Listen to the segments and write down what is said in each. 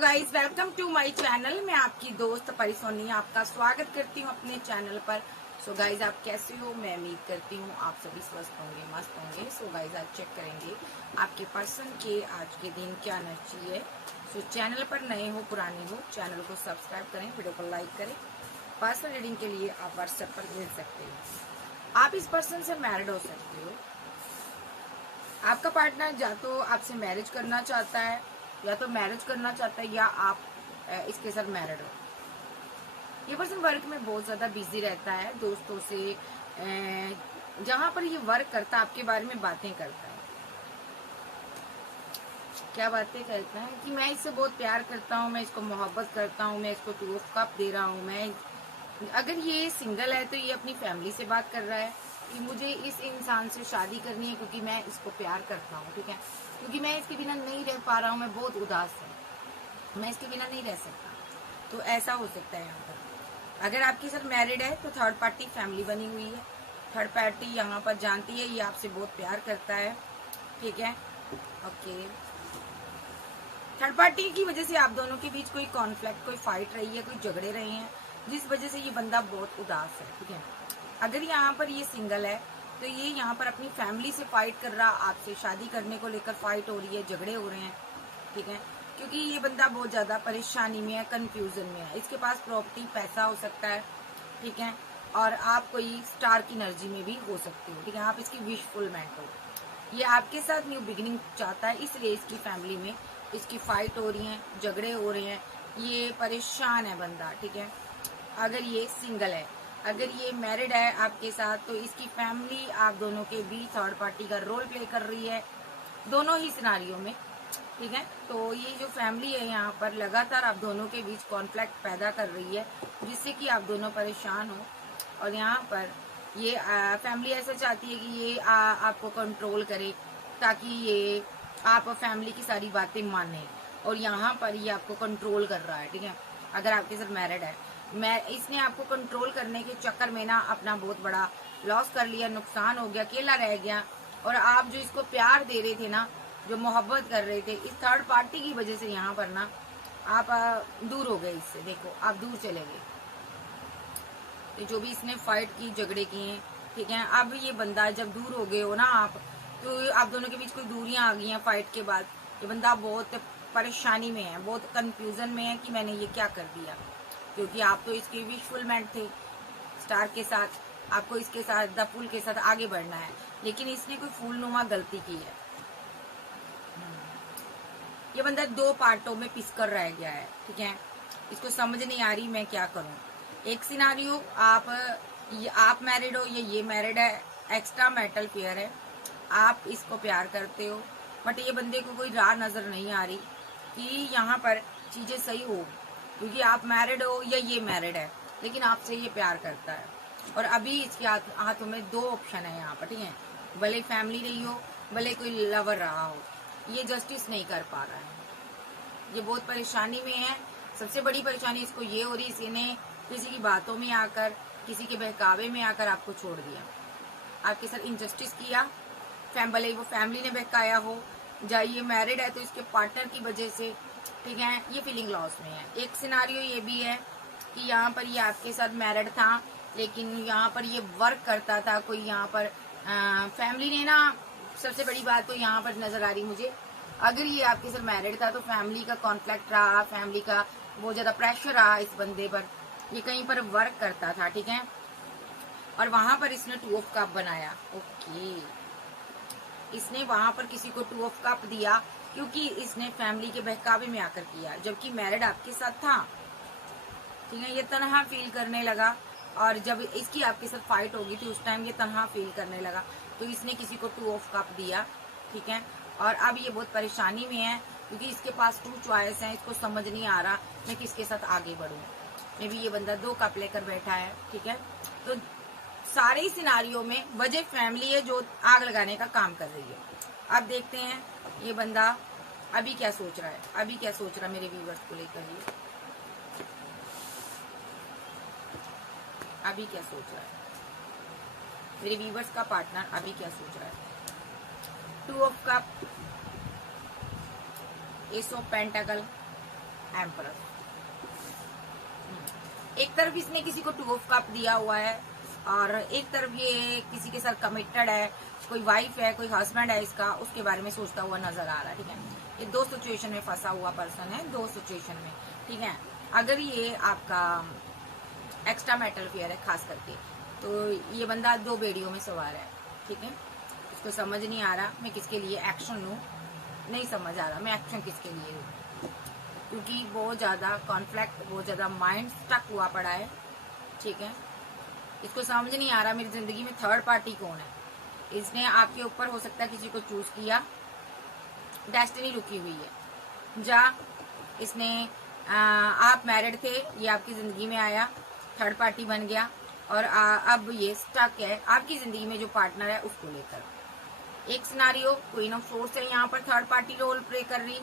Guys welcome to my channel. मैं आपकी दोस्त परिसोनी आपका स्वागत करती हूँ अपने चैनल पर। सो गाइज आप कैसे हो? मैं उम्मीद करती हूँ आप सभी स्वस्थ होंगे, मस्त होंगे। सो गाइज आज चेक करेंगे आपके पर्सन के आज के दिन क्या एनर्जी है। सो चैनल पर नए हो पुराने हो, चैनल को सब्सक्राइब करें, वीडियो को लाइक करें। पर्सनल रीडिंग के लिए आप व्हाट्सएप पर भेज सकते हो। आप इस पर्सन से मैरिड हो सकते हो। आपका पार्टनर या तो आपसे मैरिज करना चाहता है, या तो मैरिज करना चाहता है, या आप इसके साथ मैरिड हो। ये पर्सन वर्क में बहुत ज्यादा बिजी रहता है, दोस्तों से जहां पर ये वर्क करता है आपके बारे में बातें करता है। क्या बातें करता है कि मैं इससे बहुत प्यार करता हूँ, मैं इसको मोहब्बत करता हूँ, मैं इसको 2 कप दे रहा हूँ। मैं अगर ये सिंगल है तो ये अपनी फैमिली से बात कर रहा है कि मुझे इस इंसान से शादी करनी है क्योंकि मैं इसको प्यार करता हूँ, ठीक है, क्योंकि मैं इसके बिना नहीं रह पा रहा हूँ, मैं बहुत उदास हूँ, मैं इसके बिना नहीं रह सकता। तो ऐसा हो सकता है यहाँ पर। अगर आपके साथ मैरिड है तो थर्ड पार्टी फैमिली बनी हुई है। थर्ड पार्टी यहाँ पर जानती है ये आपसे बहुत प्यार करता है, ठीक है, ओके। थर्ड पार्टी की वजह से आप दोनों के बीच कोई कॉन्फ्लिक्ट, कोई फाइट रही है, कोई झगड़े रहे हैं, जिस वजह से ये बंदा बहुत उदास है, ठीक है। अगर यहाँ पर ये सिंगल है तो ये यहाँ पर अपनी फैमिली से फाइट कर रहा, आपसे शादी करने को लेकर फाइट हो रही है, झगड़े हो रहे हैं, ठीक है, क्योंकि ये बंदा बहुत ज्यादा परेशानी में है, कंफ्यूजन में है। इसके पास प्रॉपर्टी, पैसा हो सकता है, ठीक है, और आप कोई स्टार की एनर्जी में भी हो सकते हो, ठीक है, आप इसकी विशफुलमेंट हो। ये आपके साथ न्यू बिगिनिंग चाहता है, इसलिए इसकी फैमिली में इसकी फाइट हो रही है, झगड़े हो रहे हैं, ये परेशान है बंदा, ठीक है। अगर ये सिंगल है, अगर ये मैरिड है आपके साथ तो इसकी फैमिली आप दोनों के बीच थर्ड पार्टी का रोल प्ले कर रही है, दोनों ही सिनारियों में, ठीक है। तो ये जो फैमिली है यहाँ पर लगातार आप दोनों के बीच कॉन्फ्लिक्ट पैदा कर रही है, जिससे कि आप दोनों परेशान हो। और यहाँ पर ये फैमिली ऐसा चाहती है कि ये आपको कंट्रोल करे, ताकि ये आप फैमिली की सारी बातें माने, और यहाँ पर ये आपको कंट्रोल कर रहा है, ठीक है। अगर आपके साथ मैरिड है, इसने आपको कंट्रोल करने के चक्कर में ना अपना बहुत बड़ा लॉस कर लिया, नुकसान हो गया, अकेला रह गया। और आप जो इसको प्यार दे रहे थे ना, जो मोहब्बत कर रहे थे, इस थर्ड पार्टी की वजह से यहाँ पर ना आप दूर हो गए इससे। देखो आप दूर चले गए, जो भी इसने फाइट की, झगड़े किए, ठीक है। अब ये बंदा जब दूर हो गए हो ना आप, तो आप दोनों के बीच कोई दूरियां आ गई हैं फाइट के बाद। ये बंदा बहुत परेशानी में है, बहुत कंफ्यूजन में है कि मैंने ये क्या कर दिया, क्योंकि आप तो इसके विशफुलमेंट थे स्टार के साथ, आपको इसके साथ द फूल के साथ आगे बढ़ना है, लेकिन इसने कोई फूलनुमा गलती की है। ये बंदा 2 पार्टों में पिसकर रह गया है, ठीक है, इसको समझ नहीं आ रही मैं क्या करूं। एक सिनारियो आप मैरिड हो, ये मैरिड है, एक्स्ट्रा मैरिटल पेयर है, आप इसको प्यार करते हो, बट ये बंदे को कोई राह नजर नहीं आ रही कि यहाँ पर चीजें सही हो, क्योंकि आप मैरिड हो या ये मैरिड है, लेकिन आपसे ये प्यार करता है। और अभी इसके हाथों में 2 ऑप्शन है यहाँ पर, ठीक है, भले फैमिली रही हो, भले कोई लवर रहा हो, ये जस्टिस नहीं कर पा रहा है, ये बहुत परेशानी में है। सबसे बड़ी परेशानी इसको ये हो रही, इसने किसी की बातों में आकर, किसी के बहकावे में आकर आपको छोड़ दिया, आपके साथ इनजस्टिस किया। भले वो फैमिली ने बहकाया हो, या ये मैरिड है तो इसके पार्टनर की वजह से, ठीक है, ये फीलिंग लॉस में है। एक सिनारियो ये भी है कि यहाँ पर ये आपके साथ मैरिड था, लेकिन यहाँ पर ये वर्क करता था, कोई यहाँ पर फैमिली ने ना, सबसे बड़ी बात तो यहाँ पर नजर आ रही मुझे, अगर ये आपके साथ मैरिड था तो फैमिली का कॉन्फ्लिक्ट रहा, फैमिली का बहुत ज्यादा प्रेशर रहा इस बंदे पर। ये कहीं पर वर्क करता था, ठीक है, और वहां पर इसने 2 ऑफ कप बनाया, ओके, इसने वहां पर किसी को 2 ऑफ कप दिया, क्योंकि इसने फैमिली के बहकावे में आकर किया, जबकि मैरिड आपके साथ था, ठीक है। ये तनहा फील करने लगा, और जब इसकी आपके साथ फाइट होगी थी उस टाइम ये तनहा फील करने लगा, तो इसने किसी को 2 ऑफ कप दिया, ठीक है। और अब ये बहुत परेशानी में है, क्योंकि इसके पास 2 चॉइस है, इसको समझ नहीं आ रहा मैं किसके साथ आगे बढ़ूं। मे भी ये बंदा 2 कप लेकर बैठा है, ठीक है। तो सारे सिनारियों में वजह फैमिली है जो आग लगाने का काम कर रही है। अब देखते हैं ये बंदा अभी क्या सोच रहा है, अभी क्या सोच रहा है मेरे व्यूवर्स को लेकर, ये अभी क्या सोच रहा है मेरे व्यूवर्स का पार्टनर, अभी क्या सोच रहा है। 2 of cup, ace of pentacle, emperor. एक तरफ इसने किसी को 2 ऑफ कप दिया हुआ है और एक तरफ ये किसी के साथ कमिटेड है, कोई वाइफ है, कोई हस्बैंड है इसका, उसके बारे में सोचता हुआ नजर आ रहा है। ठीक है, ये 2 सिचुएशन में फंसा हुआ पर्सन है, 2 सिचुएशन में। ठीक है, अगर ये आपका एक्स्ट्रा मैरिटल अफेयर है खास करके, तो ये बंदा 2 बेड़ियों में सवार है। ठीक है, इसको समझ नहीं आ रहा मैं किसके लिए एक्शन लूं, नहीं समझ आ रहा मैं एक्शन किसके लिए लूं, क्योंकि बहुत ज्यादा कॉन्फ्लिक्ट, बहुत ज्यादा माइंड स्टक हुआ पड़ा है। ठीक है, इसको समझ नहीं आ रहा मेरी जिंदगी में थर्ड पार्टी कौन है। इसने आपके ऊपर हो सकता है किसी को चूज किया, डेस्टिनी रुकी हुई है। जा इसने आप मैरिड थे, ये आपकी जिंदगी में आया, थर्ड पार्टी बन गया और अब ये स्टक है आपकी जिंदगी में जो पार्टनर है उसको लेकर। एक सिनारियो क्वीन ऑफ सोर्स है, यहाँ पर थर्ड पार्टी रोल प्ले कर रही,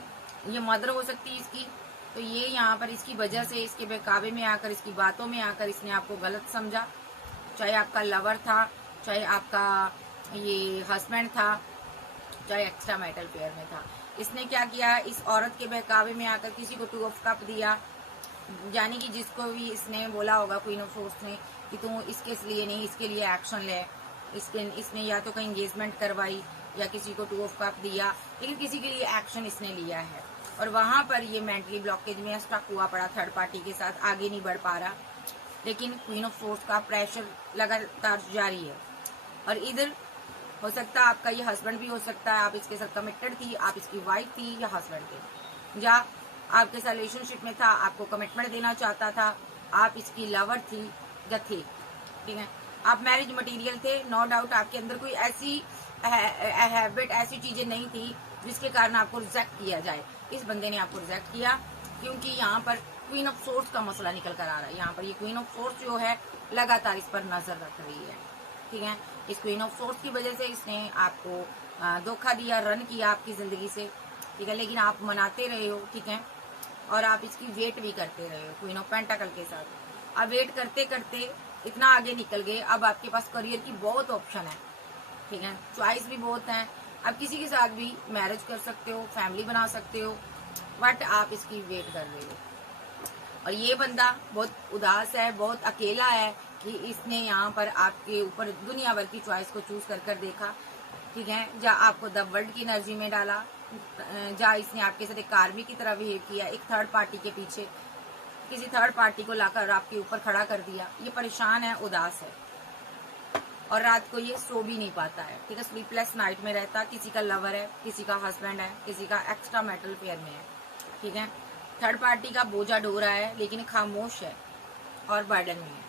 ये मदर हो सकती है इसकी। तो ये यहाँ पर इसकी वजह से, इसके बहकावे में आकर, इसकी बातों में आकर इसने आपको गलत समझा, चाहे आपका लवर था, चाहे आपका ये हस्बैंड था, चाहे एक्स्ट्रा मैरिटल अफेयर में था। इसने क्या किया, इस औरत के बहकावे में आकर किसी को 2 ऑफ कप दिया, यानी कि जिसको भी इसने बोला होगा क्वीन ऑफ सोर्स ने कि तू इसके लिए नहीं, इसके लिए एक्शन ले। इसने या तो कहीं एंगेजमेंट करवाई या किसी को 2 ऑफ कप दिया, लेकिन किसी के लिए एक्शन इसने लिया है और वहां पर ये मेंटली ब्लॉकेज में स्टक हुआ पड़ा, थर्ड पार्टी के साथ आगे नहीं बढ़ पा रहा। लेकिन क्वीन ऑफ सोर्स का प्रेशर लगातार जारी है और इधर हो सकता है आपका ये हस्बैंड भी हो सकता है, आप इसके साथ कमिटेड थी, आप इसकी वाइफ थी या हस्बैंड थे, या आपके साथ रिलेशनशिप में था, आपको कमिटमेंट देना चाहता था, आप इसकी लवर थी या थे। ठीक है, आप मैरिज मटेरियल थे, नो डाउट आपके अंदर कोई ऐसी हैबिट, ऐसी चीजें नहीं थी जिसके कारण आपको रिजेक्ट किया जाए। इस बंदे ने आपको रिजेक्ट किया क्योंकि यहाँ पर क्वीन ऑफ सोर्स का मसला निकल कर आ रहा है। यहाँ पर ये क्वीन ऑफ सोर्स जो है लगातार इस पर नजर रख रही है। ठीक है, इस क्वीन ऑफ सोर्स की वजह से इसने आपको धोखा दिया, रन किया आपकी जिंदगी से। ठीक है, लेकिन आप मनाते रहे हो। ठीक है, और आप इसकी वेट भी करते रहे हो क्वीन ऑफ पेंटाकल के साथ। अब वेट करते करते इतना आगे निकल गए, अब आपके पास करियर की बहुत ऑप्शन है। ठीक है, चॉइस भी बहुत है, आप किसी के साथ भी मैरिज कर सकते हो, फैमिली बना सकते हो, बट आप इसकी वेट कर रहे हो। और ये बंदा बहुत उदास है, बहुत अकेला है कि इसने यहाँ पर आपके ऊपर दुनिया भर की चॉइस को चूज कर देखा। ठीक है, जहाँ आपको द वर्ल्ड की एनर्जी में डाला, जहाँ इसने आपके साथ एक कार्मी की तरह बिहेव किया, एक थर्ड पार्टी के पीछे किसी थर्ड पार्टी को लाकर आपके ऊपर खड़ा कर दिया। ये परेशान है, उदास है और रात को ये सो भी नहीं पाता है। ठीक है, स्लीपलेस नाइट में रहता, किसी का लवर है, किसी का हस्बैंड है, किसी का एक्स्ट्रा मैरिटल अफेयर में है। ठीक है, थर्ड पार्टी का बोझा ढो रहा है लेकिन खामोश है और बर्डन में है।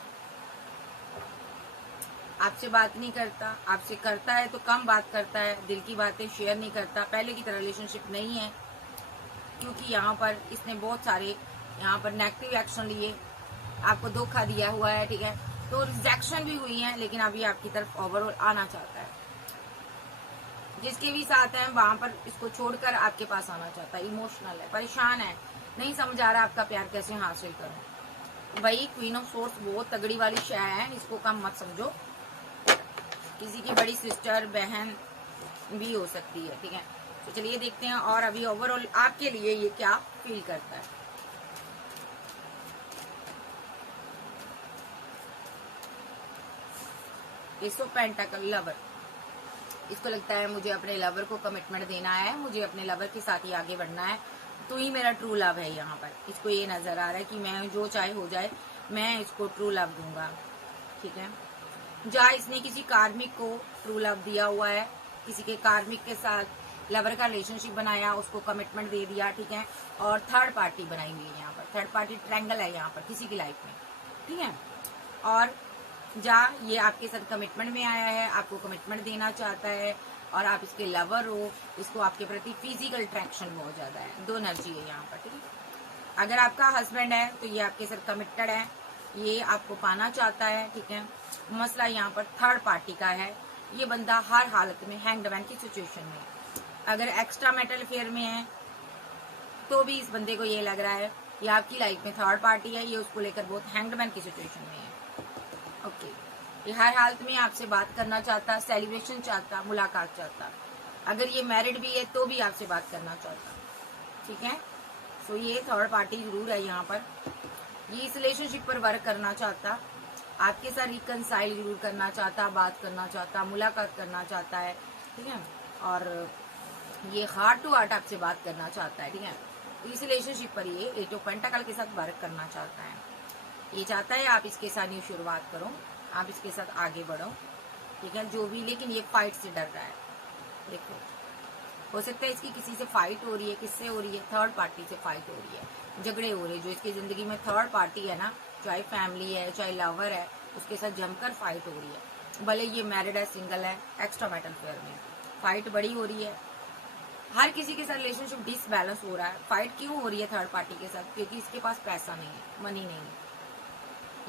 आपसे बात नहीं करता, आपसे करता है तो कम बात करता है, दिल की बातें शेयर नहीं करता, पहले की तरह रिलेशनशिप नहीं है क्योंकि यहाँ पर इसने बहुत सारे यहाँ पर नेगेटिव एक्शन लिए, आपको धोखा दिया हुआ है। ठीक है, तो रिजेक्शन भी हुई है लेकिन अभी आपकी तरफ ओवरऑल आना चाहता है। जिसके भी साथ है वहां पर इसको छोड़कर आपके पास आना चाहता है, इमोशनल है, परेशान है, नहीं समझ आ रहा आपका प्यार कैसे हासिल करूं। भाई क्वीन ऑफ सोर्स बहुत तगड़ी वाली शय है, इसको कम मत समझो, किसी की बड़ी सिस्टर बहन भी हो सकती है। ठीक है, तो चलिए देखते हैं और अभी ओवरऑल आपके लिए ये क्या फील करता है। एस ऑफ पेंटाकल, लवर, इसको लगता है मुझे अपने लवर को कमिटमेंट देना है, मुझे अपने लवर के साथ ही आगे बढ़ना है, तो ही मेरा ट्रू लव है। यहाँ पर इसको ये नजर आ रहा है कि मैं जो चाहे हो जाए, मैं इसको ट्रू लव दूंगा। ठीक है, जहाँ इसने किसी कार्मिक को ट्रू लव दिया हुआ है, किसी के कार्मिक के साथ लवर का रिलेशनशिप बनाया, उसको कमिटमेंट दे दिया। ठीक है, और थर्ड पार्टी बनाई हुई है, यहाँ पर थर्ड पार्टी ट्रायंगल है यहाँ पर किसी की लाइफ में। ठीक है, और जहाँ ये आपके साथ कमिटमेंट में आया है, आपको कमिटमेंट देना चाहता है और आप इसके लवर हो, इसको आपके प्रति फिजिकल अट्रैक्शन बहुत ज्यादा है, 2 एनर्जी है यहाँ पर। ठीक है, अगर आपका हस्बैंड है तो ये आपके साथ कमिटेड है, ये आपको पाना चाहता है। ठीक है, मसला यहाँ पर थर्ड पार्टी का है, ये बंदा हर हालत में हैंगमैन की सिचुएशन में है। अगर एक्स्ट्रा मैरिटल अफेयर में है तो भी इस बंदे को ये लग रहा है ये आपकी लाइफ में थर्ड पार्टी है, ये उसको लेकर बहुत हैंगमैन की सिचुएशन में है। ओके, ये हर हालत में आपसे बात करना चाहता, सेलिब्रेशन चाहता, मुलाकात चाहता। अगर ये मैरिड भी है तो भी आपसे बात करना चाहता। ठीक है, सो ये थर्ड पार्टी जरूर है यहाँ पर। ये इस रिलेशनशिप पर वर्क करना चाहता, आपके साथ रिकनसाइल जरूर करना चाहता, बात करना चाहता, मुलाकात करना चाहता है, ठीक है। और ये हार्ट टू हार्ट आपसे बात करना चाहता है, ठीक है। इस रिलेशनशिप पर ये एट ऑफ पेंटाकल के साथ वर्क करना चाहता है। ये चाहता है आप इसके साथ न्यू शुरुआत करो, आप इसके साथ आगे बढ़ो, ठीक है, जो भी। लेकिन ये फाइट से डर रहा है। देखो, हो सकता है इसकी किसी से फाइट हो रही है। किससे हो रही है? थर्ड पार्टी से फाइट हो रही है, झगड़े हो रहे हैं। जो इसकी जिंदगी में थर्ड पार्टी है ना, चाहे फैमिली है चाहे लवर है, उसके साथ जमकर फाइट हो रही है। भले ये मैरिड है, सिंगल है, एक्स्ट्रा मैरिटल अफेयर में फाइट बड़ी हो रही है। हर किसी के साथ रिलेशनशिप डिसबैलेंस हो रहा है। फाइट क्यों हो रही है थर्ड पार्टी के साथ? क्योंकि इसके पास पैसा नहीं है, मनी नहीं है।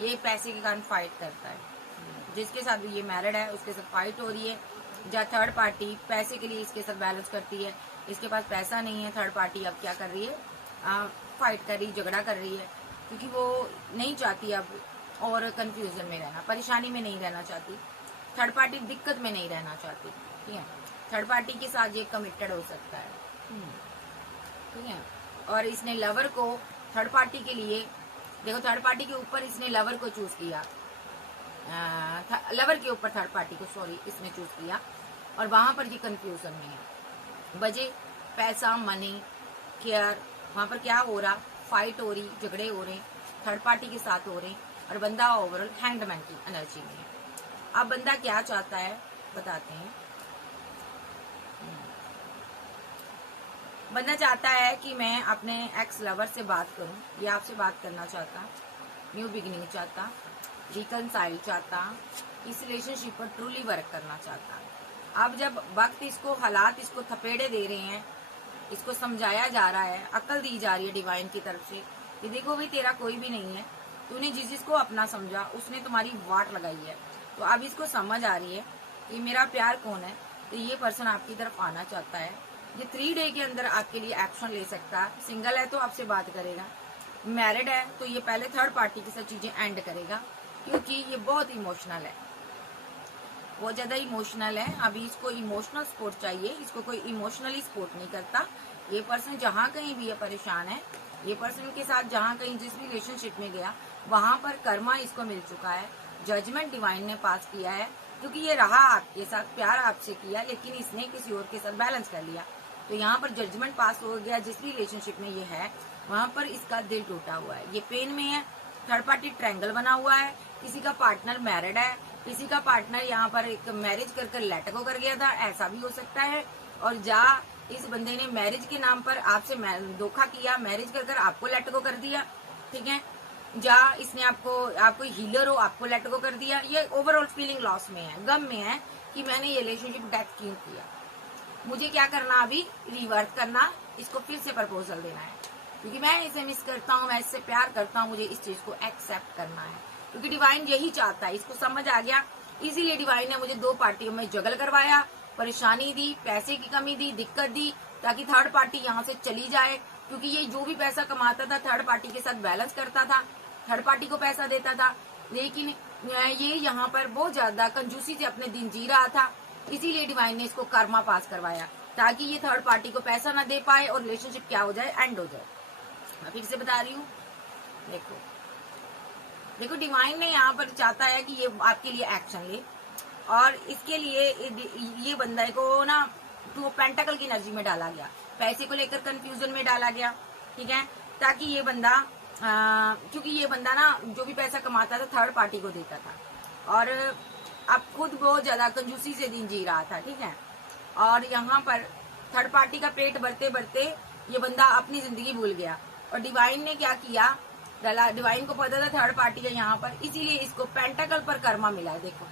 ये पैसे के कारण फाइट करता है। जिसके साथ भी ये मैरिड है उसके साथ फाइट हो रही है। जहाँ थर्ड पार्टी पैसे के लिए इसके साथ बैलेंस करती है, इसके पास पैसा नहीं है। थर्ड पार्टी अब क्या कर रही है? फाइट कर रही, झगड़ा कर रही है, क्योंकि वो नहीं चाहती अब और कंफ्यूजन में रहना, परेशानी में नहीं रहना चाहती। थर्ड पार्टी दिक्कत में नहीं रहना चाहती, ठीक है। थर्ड पार्टी के साथ ये कमिटेड हो सकता है, ठीक है। और इसने लवर को थर्ड पार्टी के लिए, देखो थर्ड पार्टी के ऊपर इसने लवर को चूज किया, लवर के ऊपर थर्ड पार्टी को सॉरी इसने चूज किया, और वहां पर ये कंफ्यूजन में है। बजे पैसा, मनी, केयर, वहां पर क्या हो रहा? फाइट हो रही, झगड़े हो रहे, थर्ड पार्टी के साथ हो रहे, और बंदा ओवरऑल हैंडमैन की एनर्जी में है। अब बंदा क्या चाहता है बताते हैं। बंदा चाहता है कि मैं अपने एक्स लवर से बात करूं, या आपसे बात करना चाहता, न्यू बिगिनिंग चाहता, रिकनसाइल चाहता, इस रिलेशनशिप पर ट्रूली वर्क करना चाहता। अब जब वक्त इसको, हालात इसको थपेड़े दे रहे हैं, इसको समझाया जा रहा है, अकल दी जा रही है डिवाइन की तरफ से कि देखो भाई तेरा कोई भी नहीं है, तूने जिसको अपना समझा उसने तुम्हारी वाट लगाई है। तो अब इसको समझ आ रही है कि मेरा प्यार कौन है। तो ये पर्सन आपकी तरफ आना चाहता है। ये 3 डे के अंदर आपके लिए एक्शन ले सकता है। सिंगल है तो आपसे बात करेगा, मैरिड है तो ये पहले थर्ड पार्टी के साथ चीजें एंड करेगा, क्योंकि ये बहुत इमोशनल है, बहुत ज्यादा इमोशनल है। अभी इसको इमोशनल सपोर्ट चाहिए, इसको कोई इमोशनली सपोर्ट नहीं करता। ये पर्सन जहाँ कहीं भी ये परेशान है, ये पर्सन के साथ जहाँ कहीं जिस भी रिलेशनशिप में गया वहां पर कर्मा इसको मिल चुका है, जजमेंट डिवाइन ने पास किया है, क्योंकि ये रहा आपके साथ, प्यार आपसे किया, लेकिन इसने किसी और के साथ बैलेंस कर लिया। तो यहाँ पर जजमेंट पास हो गया। जिस भी रिलेशनशिप में ये है वहां पर इसका दिल टूटा हुआ है, ये पेन में है। थर्ड पार्टी ट्रायंगल बना हुआ है, किसी का पार्टनर मैरिड है, किसी का पार्टनर यहाँ पर एक मैरिज कर लेट गो कर गया था, ऐसा भी हो सकता है। और जा इस बंदे ने मैरिज के नाम पर आपसे धोखा किया, मैरिज कर आपको लेट गो कर दिया, ठीक है। जा इसने आपको हीलर हो, आपको लेट गो कर दिया। ये ओवरऑल फीलिंग लॉस में है, गम में है कि मैंने ये रिलेशनशिप डेथ क्यों किया। मुझे क्या करना, अभी रिवर्स करना, इसको फिर से प्रपोजल देना है, क्योंकि मैं इसे मिस करता हूँ, मैं इससे प्यार करता हूँ, मुझे इस चीज को एक्सेप्ट करना है, क्योंकि डिवाइन यही चाहता है। इसको समझ आ गया, इसीलिए डिवाइन ने मुझे 2 पार्टियों में जगल करवाया, परेशानी दी, पैसे की कमी दी, दिक्कत दी, ताकि थर्ड पार्टी यहाँ से चली जाए। क्योंकि ये जो भी पैसा कमाता था थर्ड पार्टी के साथ बैलेंस करता था, थर्ड पार्टी को पैसा देता था, लेकिन ये यहाँ पर बहुत ज्यादा कंजूसी से अपने दिन जी रहा था। इसीलिए डिवाइन ने इसको कर्मा पास करवाया, ताकि ये थर्ड पार्टी को पैसा ना दे पाए और रिलेशनशिप क्या हो जाए, एंड हो जाए। मैं फिर से बता रही हूँ, देखो डिवाइन ने यहाँ पर चाहता है कि ये आपके लिए एक्शन ले, और इसके लिए ये बंदा को ना तो पेंटाकल की एनर्जी में डाला गया, पैसे को लेकर कंफ्यूजन में डाला गया, ठीक है, ताकि ये बंदा क्योंकि ये बंदा ना जो भी पैसा कमाता था थर्ड पार्टी को देता था, और अब खुद बहुत ज्यादा कंजूसी से दिन जी रहा था, ठीक है। और यहाँ पर थर्ड पार्टी का पेट भरते भरते ये बंदा अपनी जिंदगी भूल गया, और डिवाइन ने क्या किया, डिवाइन को पता था थर्ड पार्टी है यहाँ पर, इसीलिए इसको पेंटाकल पर कर्मा मिला है। देखो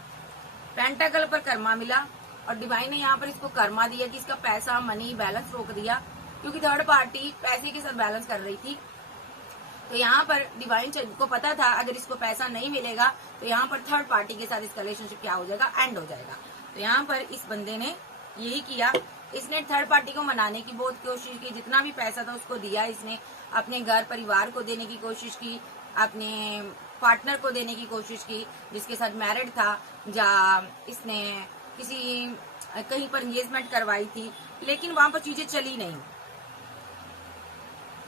पेंटाकल पर कर्मा मिला, और डिवाइन ने यहाँ पर इसको कर्मा दिया कि इसका पैसा, मनी, बैलेंस रोक दिया, क्योंकि थर्ड पार्टी पैसे के साथ बैलेंस कर रही थी। तो यहाँ पर डिवाइन को पता था अगर इसको पैसा नहीं मिलेगा तो यहाँ पर थर्ड पार्टी के साथ इसका रिलेशनशिप क्या हो जाएगा, एंड हो जाएगा। तो यहाँ पर इस बंदे ने यही किया, इसने थर्ड पार्टी को मनाने की बहुत कोशिश की, जितना भी पैसा था उसको दिया इसने, अपने घर परिवार को देने की कोशिश की, अपने पार्टनर को देने की कोशिश की जिसके साथ मैरिड था, या इसने किसी कहीं पर एंगेजमेंट करवाई थी, लेकिन वहां पर चीजें चली नहीं।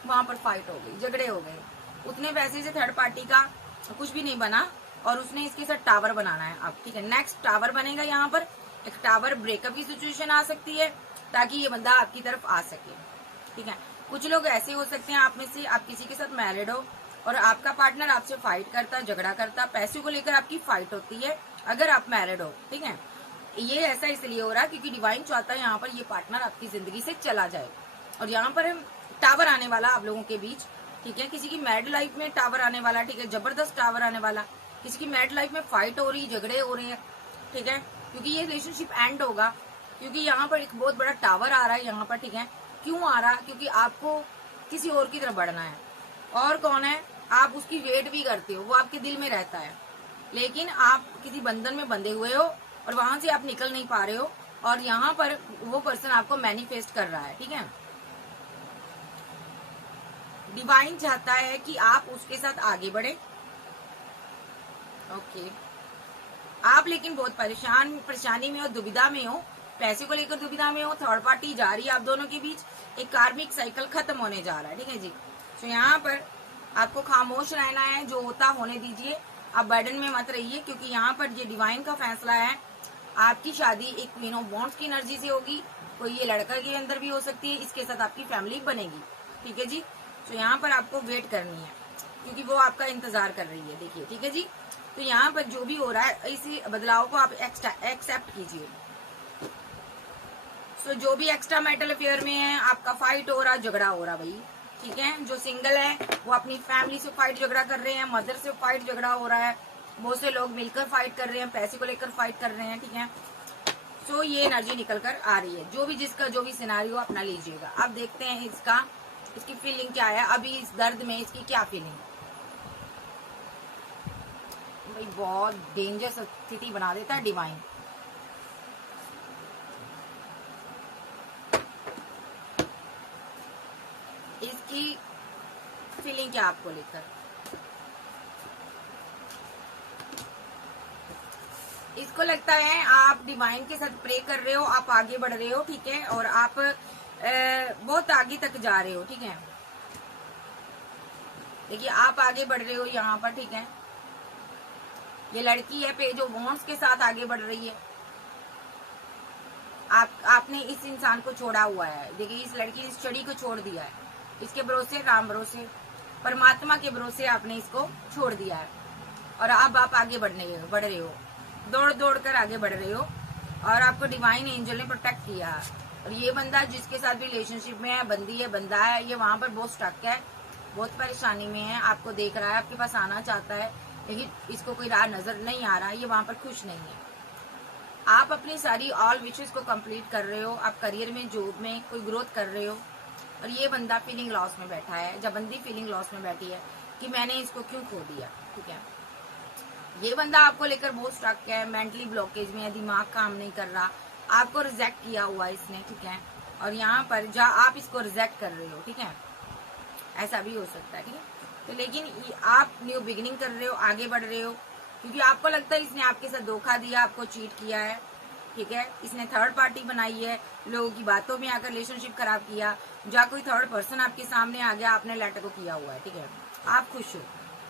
वहां पर फाइट हो गई, झगड़े हो गए, उतने पैसे से थर्ड पार्टी का कुछ भी नहीं बना और उसने इसके साथ टावर बनाना है अब, ठीक है। नेक्स्ट टावर बनेगा, यहाँ पर एक टावर ब्रेकअप की सिचुएशन आ सकती है ताकि ये बंदा आपकी तरफ आ सके, ठीक है। कुछ लोग ऐसे हो सकते हैं, आप में से आप किसी के साथ मैरिड हो और आपका पार्टनर आपसे फाइट करता, झगड़ा करता, पैसे को लेकर आपकी फाइट होती है अगर आप मैरिड हो, ठीक है। ये ऐसा इसलिए हो रहा है क्योंकि डिवाइन चाहता है यहाँ पर ये पार्टनर आपकी जिंदगी से चला जाए और यहाँ पर टावर आने वाला आप लोगों के बीच, ठीक है। किसी की मैरिड लाइफ में टावर आने वाला, ठीक है, जबरदस्त टावर आने वाला। किसी की मैरिड लाइफ में फाइट हो रही, झगड़े हो रहे हैं, ठीक है, क्योंकि ये रिलेशनशिप एंड होगा, क्योंकि यहाँ पर एक बहुत बड़ा टावर आ रहा है यहाँ पर, ठीक है। क्यों आ रहा है? क्योंकि आपको किसी और की तरफ बढ़ना है। और कौन है? आप उसकी वेट भी करते हो, वो आपके दिल में रहता है, लेकिन आप किसी बंधन में बंधे हुए हो और वहां से आप निकल नहीं पा रहे हो और यहाँ पर वो पर्सन आपको मैनिफेस्ट कर रहा है, ठीक है। डिवाइन चाहता है कि आप उसके साथ आगे बढ़े, ओके। आप लेकिन बहुत परेशानी में हो, दुविधा में हो, पैसे को लेकर दुविधा में हो, थर्ड पार्टी जा रही है आप दोनों के बीच, एक कार्मिक साइकिल खत्म होने जा रहा है, ठीक है जी। तो यहाँ पर आपको खामोश रहना है, जो होता होने दीजिए, आप बर्डन में मत रहिए, क्योंकि यहाँ पर ये डिवाइन का फैसला है। आपकी शादी एक क्वीन ऑफ वॉन्ड्स की एनर्जी से होगी, कोई ये लड़का के अंदर भी हो सकती है, इसके साथ आपकी फैमिली बनेगी, ठीक है जी। तो यहाँ पर आपको वेट करनी है क्योंकि वो आपका इंतजार कर रही है, देखिए, ठीक है जी। तो यहाँ पर जो भी हो रहा है इसी बदलाव को आप एक्सेप्ट कीजिए। सो जो भी एक्स्ट्रा मैरिटल अफेयर में है, आपका फाइट हो रहा, झगड़ा हो रहा भाई, ठीक है। जो सिंगल है वो अपनी फैमिली से फाइट झगड़ा कर रहे हैं, मदर से फाइट झगड़ा हो रहा है, बहुत से लोग मिलकर फाइट कर रहे हैं, पैसे को लेकर फाइट कर रहे हैं, ठीक है। सो ये एनर्जी निकल कर आ रही है। जो भी जिसका जो भी सिनेरियो अपना लीजिएगा। अब देखते हैं इसकी फीलिंग क्या है, अभी इस दर्द में इसकी क्या फीलिंग है। भाई बहुत डेंजर स्थिति बना देता है डिवाइन। इसकी फीलिंग क्या आपको लेकर? इसको लगता है आप डिवाइन के साथ प्रे कर रहे हो, आप आगे बढ़ रहे हो, ठीक है, और आप बहुत आगे तक जा रहे हो, ठीक है। देखिए आप आगे बढ़ रहे हो यहाँ पर, ठीक है। ये लड़की है पेज ऑफ वॉन्ड्स के साथ आगे बढ़ रही है। आपने इस इंसान को छोड़ा हुआ है। देखिए इस लड़की ने इस छड़ी को छोड़ दिया है, इसके भरोसे, राम भरोसे, परमात्मा के भरोसे आपने इसको छोड़ दिया है और अब आप आगे बढ़ रहे हो, दौड़ दौड़ कर आगे बढ़ रहे हो और आपको डिवाइन एंजल ने प्रोटेक्ट किया। और ये बंदा जिसके साथ भी रिलेशनशिप में है, बंदी है, बंदा है, ये वहां पर बहुत स्टक है, बहुत परेशानी में है, आपको देख रहा है, आपके पास आना चाहता है, लेकिन इसको कोई राह नजर नहीं आ रहा है, ये वहां पर खुश नहीं है। आप अपनी सारी ऑल विशेष को कंप्लीट कर रहे हो, आप करियर में, जॉब में कोई ग्रोथ कर रहे हो और ये बंदा फीलिंग लॉस में बैठा है, जब बंदी फीलिंग लॉस में बैठी है कि मैंने इसको क्यों खो दिया, ठीक है। ये बंदा आपको लेकर बहुत स्ट्रक है, मेंटली ब्लॉकेज में है, दिमाग काम नहीं कर रहा, आपको रिजेक्ट किया हुआ इसने, ठीक है। और यहाँ पर आप इसको रिजेक्ट कर रहे हो, ठीक है, ऐसा भी हो सकता है, ठीक है। तो लेकिन आप न्यू बिगिनिंग कर रहे हो, आगे बढ़ रहे हो, क्योंकि आपको लगता है इसने आपके साथ धोखा दिया, आपको चीट किया है, ठीक है। इसने थर्ड पार्टी बनाई है, लोगों की बातों में आकर रिलेशनशिप खराब किया, जहाँ कोई थर्ड पर्सन आपके सामने आ गया, आपने लेटर को किया हुआ है, ठीक है। आप खुश हो,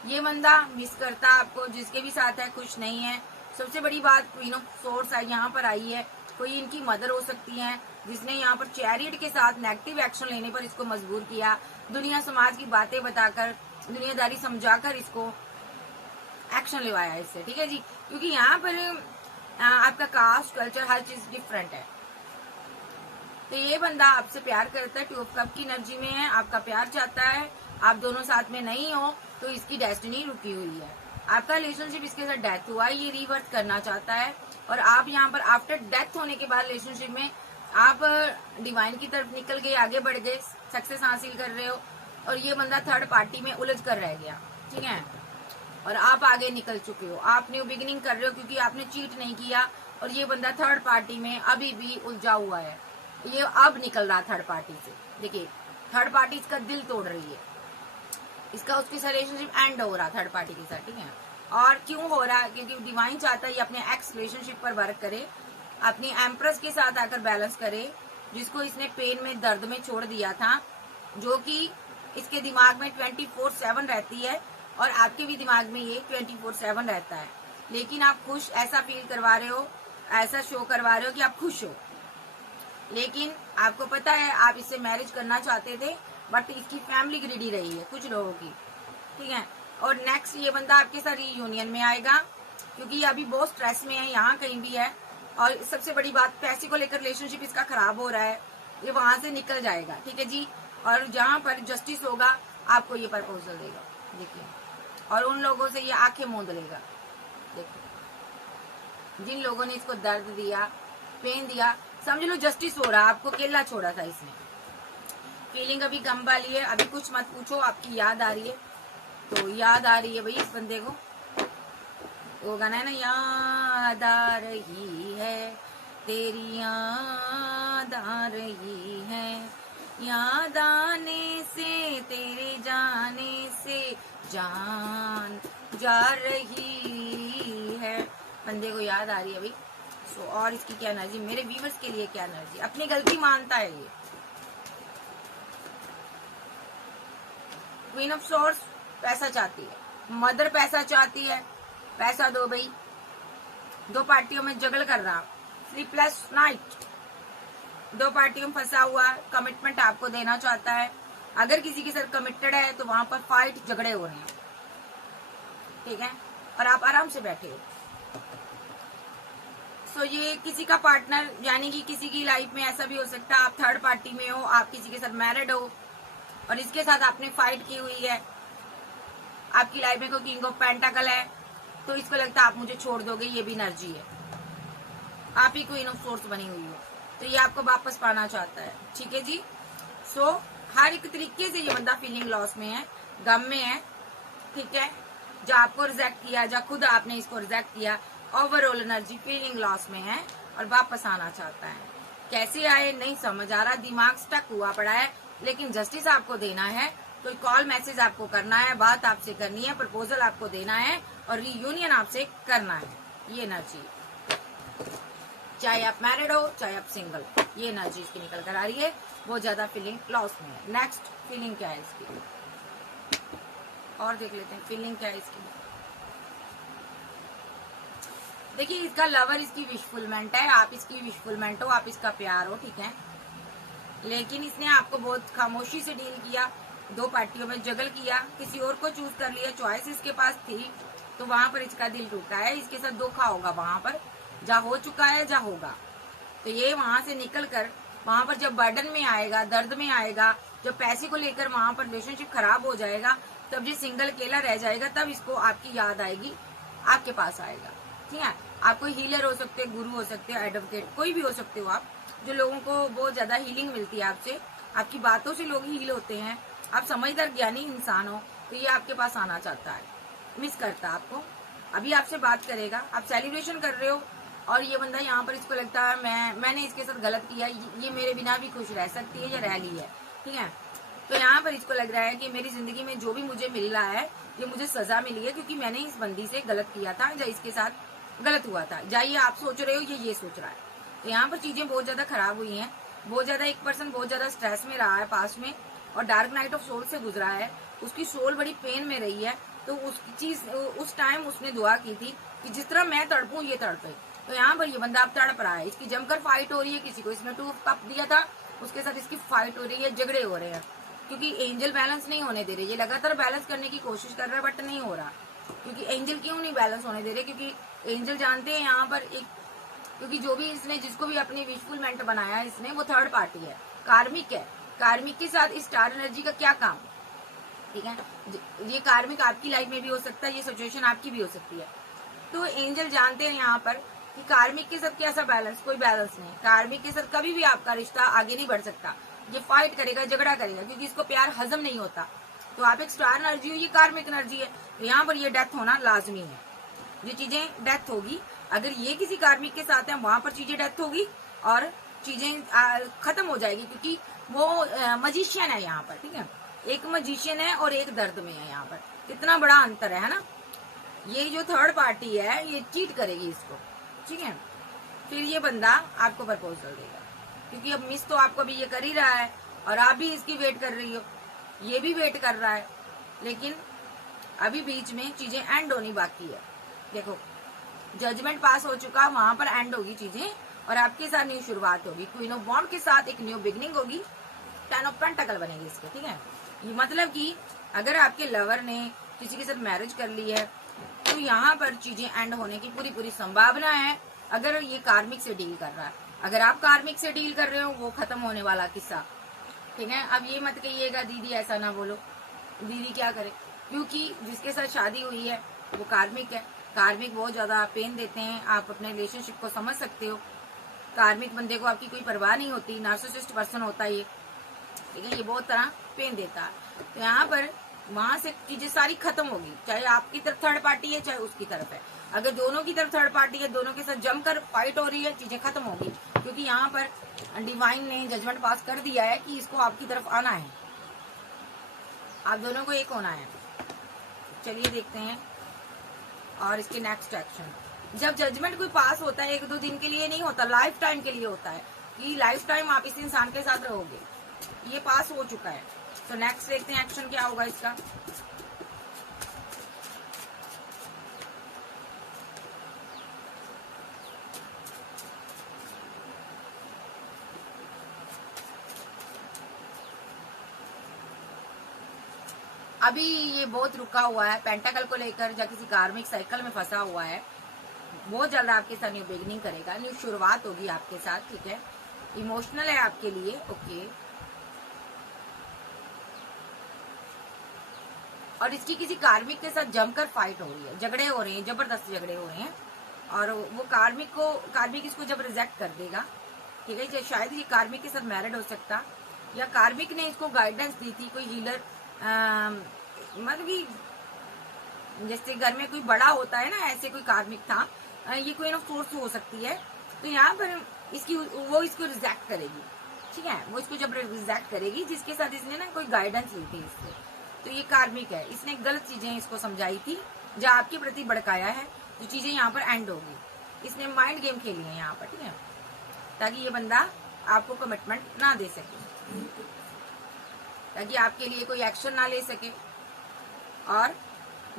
ये बंदा मिस करता आपको, जिसके भी साथ है खुश नहीं है। सबसे बड़ी बात क्वीन ऑफ सोर्स यहाँ पर आई है, कोई इनकी मदर हो सकती है जिसने यहाँ पर चैरियट के साथ नेगेटिव एक्शन लेने पर इसको मजबूर किया, दुनिया समाज की बातें बताकर, दुनियादारी समझाकर इसको एक्शन लेवाया इससे, ठीक है जी। क्योंकि यहाँ पर आपका कास्ट, कल्चर, हर चीज डिफरेंट है। तो ये बंदा आपसे प्यार करता है, टू ऑफ कप की एनर्जी में है, आपका प्यार चाहता है, आप दोनों साथ में नहीं हो तो इसकी डेस्टिनी रुकी हुई है। आपका रिलेशनशिप इसके साथ डेथ हुआ है, ये रिवर्स करना चाहता है और आप यहाँ पर आफ्टर डेथ होने के बाद रिलेशनशिप में आप डिवाइन की तरफ निकल गए, आगे बढ़ गए, सक्सेस हासिल कर रहे हो और ये बंदा थर्ड पार्टी में उलझ कर रह गया, ठीक है। और आप आगे निकल चुके हो, आप न्यू बिगिनिंग कर रहे हो क्योंकि आपने चीट नहीं किया और ये बंदा थर्ड पार्टी में अभी भी उलझा हुआ है। ये अब निकल रहा थर्ड पार्टी से, देखिए थर्ड पार्टी इसका दिल तोड़ रही है, इसका उसके साथ रिलेशनशिप एंड हो रहा थर्ड पार्टी के साथ, ठीक है। और क्यों हो रहा है? क्योंकि डिवाइन चाहता है ये अपने एक्स रिलेशनशिप पर वर्क करे, अपनी एम्प्रेस के साथ आकर बैलेंस करे, जिसको इसने पेन में, दर्द में छोड़ दिया था, जो कि इसके दिमाग में 24/7 रहती है और आपके भी दिमाग में ये 24/7 रहता है। लेकिन आप खुश ऐसा फील करवा रहे हो, ऐसा शो करवा रहे हो कि आप खुश हो, लेकिन आपको पता है आप इससे मैरिज करना चाहते थे, बट इसकी फैमिली ग्रीडी रही है कुछ लोगों की, ठीक है। और नेक्स्ट ये बंदा आपके साथ रीयूनियन में आएगा, क्योंकि ये अभी बहुत स्ट्रेस में है, यहाँ कहीं भी है। और सबसे बड़ी बात, पैसे को लेकर रिलेशनशिप इसका खराब हो रहा है, ये वहां से निकल जाएगा, ठीक है जी। और जहां पर जस्टिस होगा आपको ये प्रपोजल देगा, देखिए। और उन लोगों से ये आंखें मूंद लेगा, देखिए। जिन लोगों ने इसको दर्द दिया, पेन दिया, समझ लो जस्टिस हो रहा, आपको केला छोड़ा था इसने। फीलिंग अभी कम वाली है, अभी कुछ मत पूछो, आपकी याद आ रही है, तो याद आ रही है भाई इस बंदे को। वो गाना है ना, याद आ रही है तेरी, याद आ रही है, याद आने से तेरे जाने से जान जा रही है। बंदे को याद आ रही है भाई। सो और इसकी क्या एनर्जी, मेरे व्यूवर्स के लिए क्या एनर्जी, अपनी गलती मानता है ये। क्वीन ऑफ सोर्स पैसा चाहती है, मदर पैसा चाहती है, पैसा दो भाई। दो पार्टियों में जगल कर रहा, स्लीपलेस नाइट, दो पार्टियों में फंसा हुआ, कमिटमेंट आपको देना चाहता है। अगर किसी के साथ कमिटेड है तो वहां पर फाइट, झगड़े हो रहे हैं, ठीक है, और आप आराम से बैठे हो। सो ये किसी का पार्टनर, यानी कि किसी की लाइफ में ऐसा भी हो सकता है आप थर्ड पार्टी में हो, आप किसी के साथ मैरिड हो और इसके साथ आपने फाइट की हुई है। आपकी लाइफ में कोई किंग ऑफ पेंटाकल है, तो इसको लगता है आप मुझे छोड़ दोगे, ये भी एनर्जी है। आप ही क्वीन ऑफ सोर्स बनी हुई हो, तो ये आपको वापस पाना चाहता है, ठीक है जी। सो हर एक तरीके से ये बंदा फीलिंग लॉस में है, गम में है, ठीक है। जो आपको रिजेक्ट किया, जो खुद आपने इसको रिजेक्ट किया, ओवरऑल एनर्जी फीलिंग लॉस में है और वापस आना चाहता है। कैसे आए नहीं समझ आ रहा, दिमाग स्टक हुआ पड़ा है, लेकिन जस्टिस आपको देना है। कोई कॉल मैसेज आपको करना है, बात आपसे करनी है, प्रपोजल आपको देना है और रीयूनियन आपसे करना है। ये एनर्जी, चाहे आप मैरिड हो चाहे आप सिंगल, ये एनर्जी इसकी निकल कर आ रही है। बहुत ज्यादा फीलिंग लॉस में है। नेक्स्ट फीलिंग क्या है इसकी, और देख लेते हैं फीलिंग क्या है इसकी। देखिए, इसका लवर इसकी विशफुलमेंट है, आप इसकी विशफुलमेंट हो, आप इसका प्यार हो, ठीक है। लेकिन इसने आपको बहुत खामोशी से डील किया, दो पार्टियों में जगल किया, किसी और को चूज कर लिया, चॉइस इसके पास थी, तो वहां पर इसका दिल टूटा है। इसके साथ धोखा होगा, वहां पर जा हो चुका है, जा होगा। तो ये वहां से निकल कर वहां पर जब बर्डन में आएगा, दर्द में आएगा, जब पैसे को लेकर वहां पर रिलेशनशिप खराब हो जाएगा, तब ये सिंगल अकेला रह जाएगा, तब इसको आपकी याद आएगी, आपके पास आएगा, ठीक है। आप कोई हीलर हो सकते हैं, गुरु हो सकते हैं, एडवोकेट, कोई भी हो सकते हो आप, जो लोगों को बहुत ज्यादा हीलिंग मिलती है आपसे, आपकी बातों से लोग हील होते हैं, आप समझदार ज्ञानी इंसान हो, तो ये आपके पास आना चाहता है, मिस करता है आपको। अभी आपसे बात करेगा, आप सेलिब्रेशन कर रहे हो और ये बंदा यहाँ पर इसको लगता है मैंने इसके साथ गलत किया, ये मेरे बिना भी खुश रह सकती है या रह ली है, ठीक है। तो यहाँ पर इसको लग रहा है कि मेरी जिंदगी में जो भी मुझे मिल रहा है, ये मुझे सजा मिली है, क्योंकि मैंने इस बंदी से गलत किया था, या इसके साथ गलत हुआ था। जाइए आप सोच रहे हो, ये सोच रहा है। तो यहाँ पर चीजें बहुत ज्यादा खराब हुई हैं, बहुत ज्यादा, एक पर्सन बहुत ज्यादा स्ट्रेस में रहा है पास में, और डार्क नाइट ऑफ सोल से गुजरा है, उसकी सोल बड़ी पेन में रही है। तो उसकी चीज, उस टाइम उसने दुआ की थी कि जिस तरह मैं तड़पूं ये तड़पे। तो यहाँ पर ये बंदा अब तड़प रहा है, इसकी जमकर फाइट हो रही है, किसी को इसने 2 कप दिया था, उसके साथ इसकी फाइट हो रही है, झगड़े हो रहे हैं, क्योंकि एंजल बैलेंस नहीं होने दे रहे। ये लगातार बैलेंस करने की कोशिश कर रहा है, बट नहीं हो रहा। क्योंकि एंजल क्यों नहीं बैलेंस होने दे रहे, क्योंकि एंजल जानते हैं यहाँ पर एक, क्योंकि जो भी इसने, जिसको भी अपनी विशफुलमेंट बनाया है इसने, वो थर्ड पार्टी है, कार्मिक है। कार्मिक के साथ इस स्टार एनर्जी का क्या काम, ठीक है। ये कार्मिक आपकी लाइफ में भी हो सकता है, ये सिचुएशन आपकी भी हो सकती है। तो एंजल जानते हैं यहाँ पर कि कार्मिक के साथ कैसा बैलेंस, कोई बैलेंस नहीं। कार्मिक के साथ कभी भी आपका रिश्ता आगे नहीं बढ़ सकता, ये फाइट करेगा, झगड़ा करेगा, क्योंकि इसको प्यार हजम नहीं होता। तो आप एक स्टार एनर्जी हो, ये कार्मिक एनर्जी है, तो यहाँ पर ये डेथ होना लाजमी है। ये चीजें डेथ होगी, अगर ये किसी कार्मिक के साथ है, वहां पर चीजें डेथ होगी और चीजें खत्म हो जाएगी, क्योंकि वो मजिशियन है यहाँ पर, ठीक है। एक मजिशियन है और एक दर्द में है, यहाँ पर कितना बड़ा अंतर है ना। ये जो थर्ड पार्टी है, ये चीट करेगी इसको, ठीक है। फिर ये बंदा आपको प्रपोजल देगा, क्योंकि अब मिस तो आपको भी ये कर ही रहा है और आप भी इसकी वेट कर रही हो। ये भी वेट कर रहा है, लेकिन अभी बीच में चीजें एंड होनी बाकी है। देखो जजमेंट पास हो चुका, वहां पर एंड होगी चीजें और आपके साथ न्यू शुरुआत होगी। क्वीन ऑफ वॉन्ड के साथ एक न्यू बिगनिंग होगी, 10 ऑफ पेंटाकल बनेगी इसके, ठीक है। ये मतलब कि अगर आपके लवर ने किसी के साथ मैरिज कर ली है तो यहाँ पर चीजें एंड होने की पूरी पूरी संभावना है, अगर ये कार्मिक से डील कर रहा है। अगर आप कार्मिक से डील कर रहे हो, वो खत्म होने वाला किस्सा, ठीक है। अब ये मत कहिएगा दीदी ऐसा ना बोलो, दीदी क्या करे, क्योंकि जिसके साथ शादी हुई है वो कार्मिक है। कार्मिक बहुत ज्यादा पेन देते हैं, आप अपने रिलेशनशिप को समझ सकते हो। कार्मिक बंदे को आपकी कोई परवाह नहीं होती, नार्सिसिस्ट पर्सन होता है ये, ठीक है। ये बहुत तरह पेन देता है। तो यहाँ पर वहां से चीजें सारी खत्म होगी, चाहे आपकी तरफ थर्ड पार्टी है चाहे उसकी तरफ है। अगर दोनों की तरफ थर्ड पार्टी है, दोनों के साथ जमकर फाइट हो रही है, चीजें खत्म होगी, क्योंकि यहाँ पर डिवाइन ने जजमेंट पास कर दिया है कि इसको आपकी तरफ आना है, आप दोनों को एक होना है। चलिए देखते हैं और इसके नेक्स्ट एक्शन। जब जजमेंट कोई पास होता है, 1-2 दिन के लिए नहीं होता, लाइफ टाइम के लिए होता है कि लाइफ टाइम आप इस इंसान के साथ रहोगे। ये पास हो चुका है, तो नेक्स्ट देखते हैं एक्शन क्या होगा इसका। अभी ये बहुत रुका हुआ है पेंटाकल को लेकर, या किसी कार्मिक साइकिल में फंसा हुआ है। बहुत जल्द आपके साथ न्यू बिगनिंग करेगा, न्यू शुरुआत होगी आपके साथ, ठीक है। इमोशनल है आपके लिए, ओके। और इसकी किसी कार्मिक के साथ जमकर फाइट हो रही है, झगड़े हो रहे हैं, जबरदस्त झगड़े हो रहे हैं। और वो कार्मिक इसको जब रिजेक्ट कर देगा, ठीक है। शायद ये कार्मिक के साथ मैरिड हो सकता, या कार्मिक ने इसको गाइडेंस दी थी, कोई हीलर, मतलब कि जैसे घर में कोई बड़ा होता है ना, ऐसे कोई कार्मिक था। ये क्वीन ऑफ सोर्स हो सकती है। तो यहाँ पर वो इसको रिजेक्ट करेगी, ठीक है। वो इसको जब रिजेक्ट करेगी, जिसके साथ इसने ना कोई गाइडेंस ली थी इससे, तो ये कार्मिक है, इसने गलत चीजें इसको समझाई थी, जो आपके प्रति भड़काया है, जो चीजें यहाँ पर एंड होगी। इसने माइंड गेम खेली है यहाँ पर, ठीक है, ताकि ये बंदा आपको कमिटमेंट ना दे सके, ताकि आपके लिए कोई एक्शन ना ले सके। और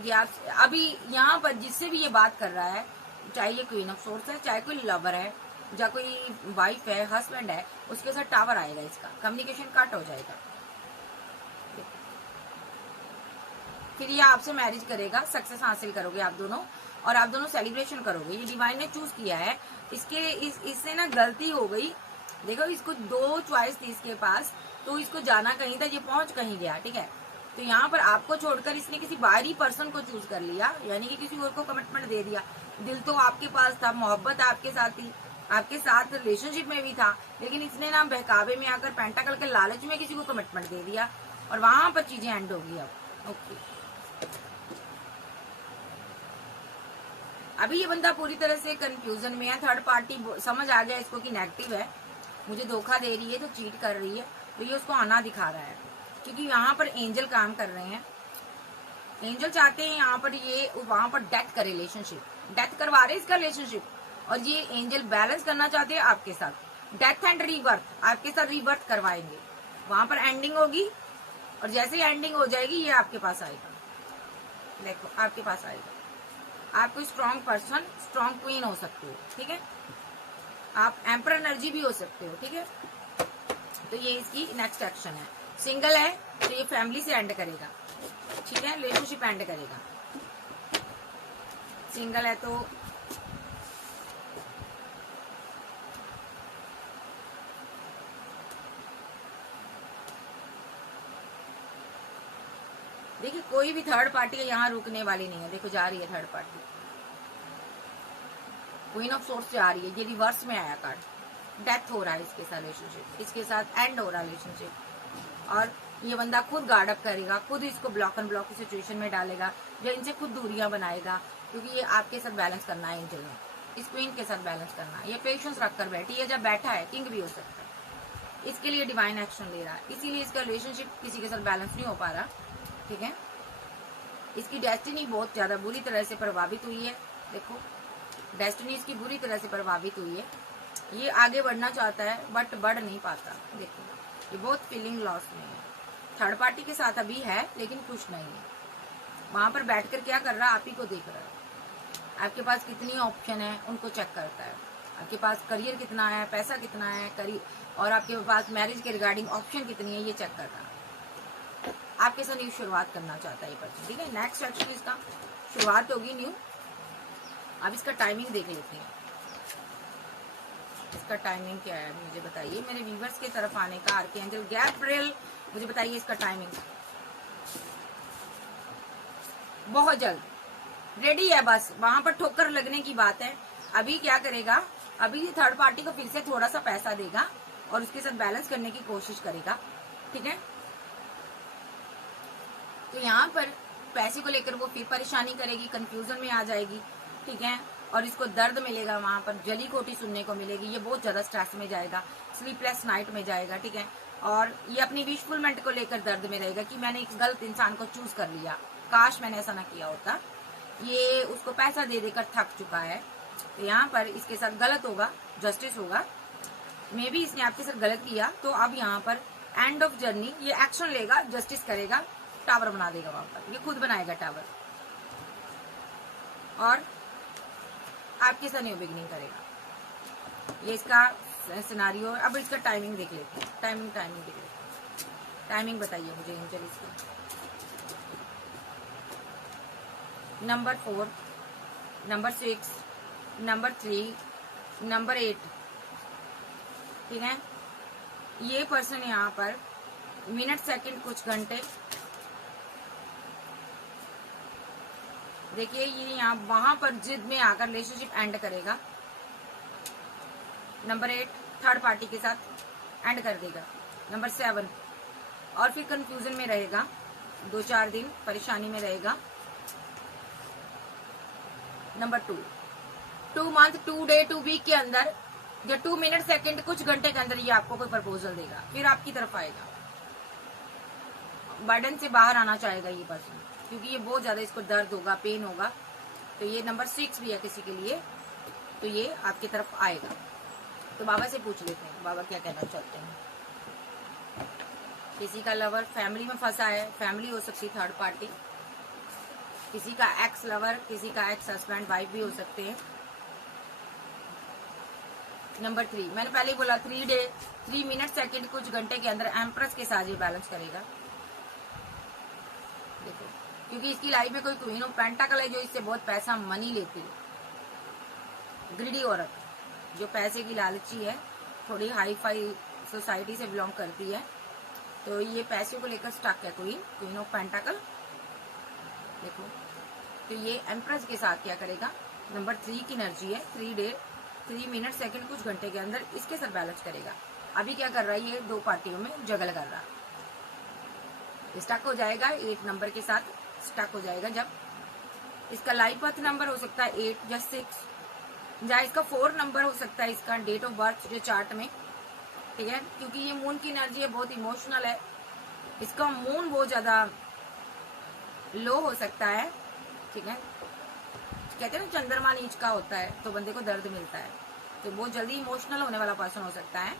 ये आप अभी यहाँ पर जिससे भी ये बात कर रहा है, चाहे ये क्वीन ऑफ सोर्स है, चाहे कोई लवर है, या कोई वाइफ है, हस्बैंड है, उसके साथ टावर आएगा, इसका कम्युनिकेशन कट हो जाएगा। फिर ये आपसे मैरिज करेगा, सक्सेस हासिल करोगे आप दोनों, और आप दोनों सेलिब्रेशन करोगे। ये डिवाइन ने चूज किया है, इससे ना गलती हो गई। देखो इसको 2 चॉइस थी इसके पास, तो इसको जाना कहीं था, ये पहुंच कहीं गया, ठीक है। तो यहाँ पर आपको छोड़कर इसने किसी बाहरी पर्सन को चूज कर लिया, यानी कि किसी और को कमिटमेंट दे दिया। दिल तो आपके पास था, मोहब्बत आपके साथ थी, आपके साथ रिलेशनशिप में भी था, लेकिन इसने ना बहकावे में आकर पेंटाकल के लालच में किसी को कमिटमेंट दे दिया, और वहां पर चीजें एंड होगी अब, ओके। अभी ये बंदा पूरी तरह से कंफ्यूजन में है, थर्ड पार्टी समझ आ गया इसको कि नेगेटिव है, मुझे धोखा दे रही है, तो चीट कर रही है, तो ये उसको आना दिखा रहा है, क्योंकि यहाँ पर एंजल काम कर रहे हैं। एंजल चाहते हैं यहाँ पर ये वहां पर डेथ का रिलेशनशिप, डेथ करवा रहे इसका रिलेशनशिप, और ये एंजल बैलेंस करना चाहते हैं आपके साथ, डेथ एंड रीबर्थ, आपके साथ रीबर्थ करवाएंगे। वहां पर एंडिंग होगी, और जैसे ही एंडिंग हो जाएगी ये आपके पास आएगा, देखो आपके पास आएगा। आप कोई स्ट्रॉन्ग पर्सन, स्ट्रॉन्ग क्वीन हो सकते हो, ठीक है। आप एम्पर एनर्जी भी हो सकते हो, ठीक है। तो ये इसकी नेक्स्ट एक्शन है। सिंगल है तो ये फैमिली से एंड करेगा, ठीक है, रिलेशनशिप एंड करेगा। सिंगल है तो देखिए कोई भी थर्ड पार्टी यहाँ रुकने वाली नहीं है। देखो जा रही है third party, queen of source जा रही है, ये रिवर्स में आया कार्ड, डेथ हो रहा है इसके साथ रिलेशनशिप, इसके साथ एंड हो रहा है रिलेशनशिप, और ये बंदा खुद गार्ड अप करेगा, खुद इसको ब्लॉक एंड ब्लॉक की सिचुएशन में डालेगा, या इनसे खुद दूरियां बनाएगा, क्योंकि ये आपके साथ बैलेंस करना है, एंजल में इस क्वीन के साथ बैलेंस करना है। ये पेशेंस रखकर बैठी है, जब बैठा है किंग भी हो सकता है, इसके लिए डिवाइन एक्शन ले रहा है, इसीलिए इसका रिलेशनशिप किसी के साथ बैलेंस नहीं हो पा रहा, ठीक है। इसकी डेस्टिनी बहुत ज्यादा बुरी तरह से प्रभावित हुई है, देखो डेस्टिनी इसकी बुरी तरह से प्रभावित हुई है। ये आगे बढ़ना चाहता है बट बढ़ नहीं पाता, देखो ये बहुत फीलिंग लॉस में है, थर्ड पार्टी के साथ अभी है लेकिन खुश नहीं है। वहां पर बैठकर क्या कर रहा है, आप ही को देख रहा है। आपके पास कितनी ऑप्शन है उनको चेक करता है। आपके पास करियर कितना है, पैसा कितना है, करियर, और आपके पास मैरिज के रिगार्डिंग ऑप्शन कितनी है, ये चेक कर रहा है। आपके साथ न्यू शुरुआत करना चाहता है ये पर्सन, ठीक है। नेक्स्ट एक्चुअली इसका शुरुआत होगी न्यू। अब इसका टाइमिंग देख लेते हैं। इसका टाइमिंग क्या है मुझे बताइए, मेरे व्यूवर्स की तरफ आने का। आर्कएंजल गैब्रिएल, मुझे बताइए इसका टाइमिंग। बहुत जल्द रेडी है, बस वहां पर ठोकर लगने की बात है। अभी क्या करेगा, अभी थर्ड पार्टी को फिर से थोड़ा सा पैसा देगा और उसके साथ बैलेंस करने की कोशिश करेगा, ठीक है। तो यहाँ पर पैसे को लेकर वो फिर परेशानी करेगी, कंफ्यूजन में आ जाएगी, ठीक है। और इसको दर्द मिलेगा, वहां पर जली खोटी सुनने को मिलेगी। ये बहुत ज्यादा स्ट्रेस में जाएगा, स्लीपलेस नाइट में जाएगा, ठीक है। और ये अपनी विशफुलमेंट को लेकर दर्द में रहेगा कि मैंने एक गलत इंसान को चूज कर लिया, काश मैंने ऐसा ना किया होता। ये उसको पैसा दे देकर थक चुका है। तो यहाँ पर इसके साथ गलत होगा, जस्टिस होगा। मे भी इसने आपके साथ गलत किया, तो अब यहाँ पर एंड ऑफ जर्नी ये एक्शन लेगा, जस्टिस करेगा, टावर बना देगा वहां पर। ये खुद बनाएगा टावर और आपके साथ न्यू बिगिनिंग करेगा। ये इसका सिनारियो। अब इसका टाइमिंग देख लेते हैं। टाइमिंग देख लेते हैं। टाइमिंग बताइए मुझे एंजल इसकी। नंबर 4, नंबर 6, नंबर 3, नंबर 8, ठीक है। ये पर्सन यहाँ पर मिनट, सेकंड, कुछ घंटे, देखिए ये यहाँ वहां पर जिद में आकर रिलेशनशिप एंड करेगा। नंबर 8 थर्ड पार्टी के साथ एंड कर देगा। नंबर 7 और फिर कंफ्यूजन में रहेगा, 2-4 दिन परेशानी में रहेगा। नंबर 2 मंथ, 2 डे, 2 वीक के अंदर या 2 मिनट, सेकंड, कुछ घंटे के अंदर ये आपको कोई प्रपोजल देगा, फिर आपकी तरफ आएगा। बर्डन से बाहर आना चाहेगा ये पर्सन, क्योंकि ये बहुत ज्यादा इसको दर्द होगा, पेन होगा। तो ये नंबर 6 भी है किसी के लिए, तो ये आपकी तरफ आएगा। तो बाबा से पूछ लेते हैं बाबा क्या कहना चाहते हैं। किसी का लवर फैमिली में फंसा है, फैमिली हो सकती है थर्ड पार्टी, किसी का एक्स लवर, किसी का एक्स हस्बैंड वाइफ भी हो सकते हैं। नंबर 3 मैंने पहले ही बोला, 3 डे, 3 मिनट, सेकंड, कुछ घंटे के अंदर एम्प्रेस के साथ ये बैलेंस करेगा। देखो, क्योंकि इसकी लाइफ में कोई क्वीन ऑफ पेंटाकल है जो इससे बहुत पैसा मनी लेती है। ग्रीडी औरत जो पैसे की लालची है, थोड़ी हाई फाई सोसाइटी से बिलोंग करती है, तो ये पैसे को लेकर स्टक है। क्वीन ऑफ पेंटाकल देखो, तो ये एम्प्रेस के साथ क्या करेगा, नंबर 3 की एनर्जी है। 3 डे, 3 मिनट, सेकंड, कुछ घंटे के अंदर इसके साथ बैलेंस करेगा। अभी क्या कर रहा है, ये 2 पार्टियों में जगल कर रहा है, स्टक हो जाएगा। 8 नंबर के साथ स्टक हो जाएगा। जब इसका लाइफ बर्थ नंबर हो सकता है 8 या 6, या इसका 4 नंबर हो सकता है, इसका डेट ऑफ बर्थ जो चार्ट में, ठीक है। क्योंकि ये मून की एनर्जी है, बहुत इमोशनल है। इसका मून बहुत ज्यादा लो हो सकता है, ठीक है। कहते हैं ना चंद्रमा नीच का होता है तो बंदे को दर्द मिलता है, तो बहुत जल्दी इमोशनल होने वाला पर्सन हो सकता है।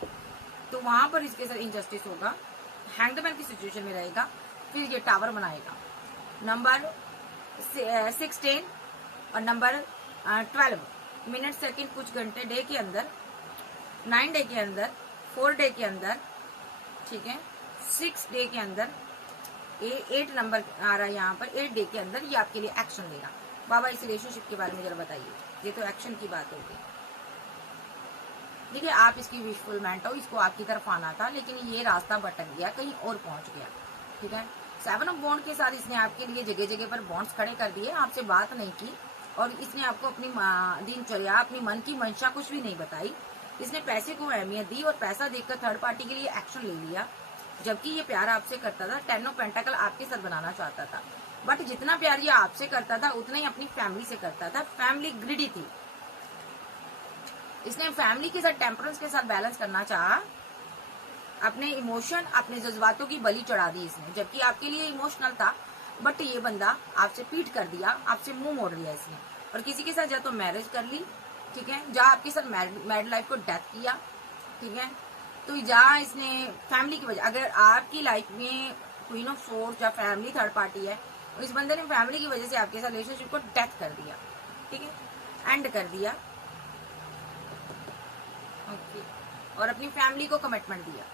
तो वहां पर इसके साथ इनजस्टिस होगा, हैंगमैन की सिचुएशन में रहेगा, फिर ये टावर बनाएगा। नंबर 16 और नंबर 12 मिनट, सेकंड, कुछ घंटे, डे के अंदर, 9 डे के अंदर, 4 डे के अंदर, ठीक है, 6 डे के अंदर, 8 नंबर आ रहा है यहाँ पर, 8 डे के अंदर ये आपके लिए एक्शन लेगा। बाबा इस रिलेशनशिप के बारे में जरा बताइए, ये तो एक्शन की बात होगी। देखिए आप इसकी विशफुलमेंट हो, इसको आपकी तरफ आना था, लेकिन ये रास्ता भटक गया, कहीं और पहुंच गया, ठीक है। 7 ऑफ बॉन्ड के साथ इसने आपके लिए जगह जगह पर बॉन्ड्स खड़े कर दिए, आपसे बात नहीं की, और इसने आपको अपनी दिनचर्या, अपनी मन की मंशा कुछ भी नहीं बताई। इसने पैसे को अहमियत दी और पैसा देकर थर्ड पार्टी के लिए एक्शन ले लिया, जबकि ये प्यार आपसे करता था। 10 ऑफ पेंटाकल आपके साथ बनाना चाहता था, बट जितना प्यार ये आपसे करता था उतना ही अपनी फैमिली से करता था। फैमिली ग्रिडी थी, इसने फैमिली के साथ टेम्परेंस के साथ बैलेंस करना चाहा, अपने इमोशन, अपने जज्बातों की बलि चढ़ा दी इसने, जबकि आपके लिए इमोशनल था, बट ये बंदा आपसे पीट कर दिया, आपसे मुंह मोड़ लिया इसने, और किसी के साथ या तो मैरिज कर ली, ठीक है, जहाँ आपके साथ मैरिड लाइफ को डेथ किया, ठीक है। तो जहाँ इसने फैमिली की वजह, अगर आपकी लाइफ में क्वीन ऑफ सोर्ड्स या फैमिली थर्ड पार्टी है, और इस बंदे ने फैमिली की वजह से आपके साथ रिलेशनशिप को डेथ कर दिया, ठीक है, एंड कर दिया, ओके, और अपनी फैमिली को कमिटमेंट दिया।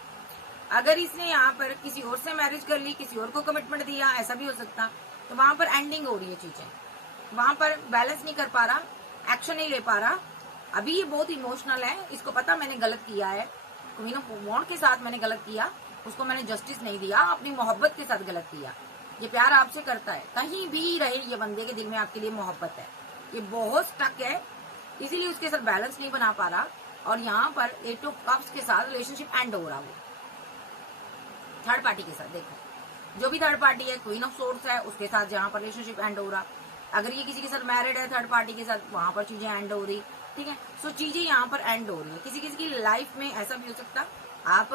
अगर इसने यहाँ पर किसी और से मैरिज कर ली, किसी और को कमिटमेंट दिया, ऐसा भी हो सकता, तो वहां पर एंडिंग हो रही है चीजें, वहां पर बैलेंस नहीं कर पा रहा, एक्शन नहीं ले पा रहा। अभी ये बहुत इमोशनल है, इसको पता मैंने गलत किया है, क्वीन ऑफ वॉन्ड के साथ मैंने गलत किया, उसको मैंने जस्टिस नहीं दिया, अपनी मोहब्बत के साथ गलत किया। ये प्यार आपसे करता है, कहीं भी रहे ये बंदे के दिल में आपके लिए मोहब्बत है, ये बहुत स्टक है, इसीलिए उसके साथ बैलेंस नहीं बना पा रहा। और यहाँ पर एट ऑफ कप्स के साथ रिलेशनशिप एंड हो रहा, वो थर्ड पार्टी के साथ। देखो जो भी थर्ड पार्टी है, क्वीन ऑफ सोर्ड्स है, उसके साथ जहाँ पर रिलेशनशिप एंड हो रहा। अगर ये किसी के साथ मैरिड है थर्ड पार्टी के साथ, वहां पर चीजें एंड हो रही, ठीक है। सो चीजें यहाँ पर एंड हो रही है। किसी किसी की लाइफ में ऐसा भी हो सकता, आप